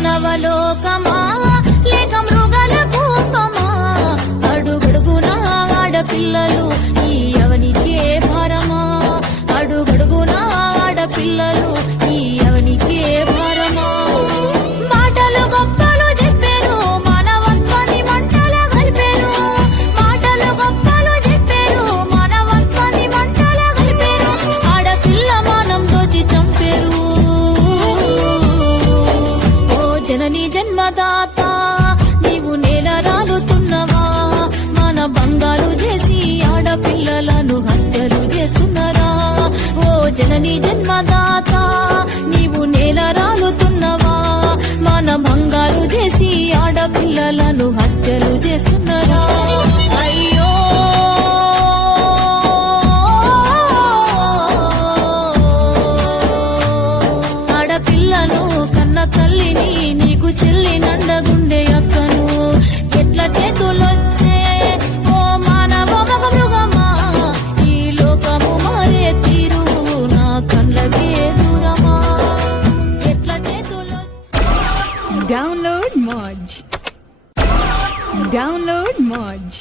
మానవలోకమా లేక మృగాల కూపమా అడుగడుగునా ఆడపిల్లలు ఈ అవనికే భారమా అడుగడుగునా ఆడపిల్లలు ఈ అవనికే భారమా మాటలు గొప్పలు చెప్పారు మానవత్వాన్ని మంటల కలిపారు మాటలు గొప్పలు చెప్పారు మానవత్వాన్ని మంటల కలిపారు ఆడపిల్ల మానం దోచి చంపారు ఓ జనని జన్మదాత నీవు నేల రాలుతున్నవా మన బంగారు చేసి ఆడపిల్లలను హత్యలు చేస్తున్నారా ఓ జనని జన్మదాత నీవు నేల రాలుతున్నవా మన బంగారు చేసి ఆడపిల్లలను హత్యలు చేస్తున్నారా అయ్యో ఆడపిల్లను కన్న తల్లిని నీకు చెల్లి నండగుండె అక్కను ఎట్ల చేతులొచ్చే ఓ మానవ మగ మృగమా ఈ లోకము మారే తీరు నా కళ్ళకే దూరమా ఎట్ల చేతులొచ్చే Download Moj.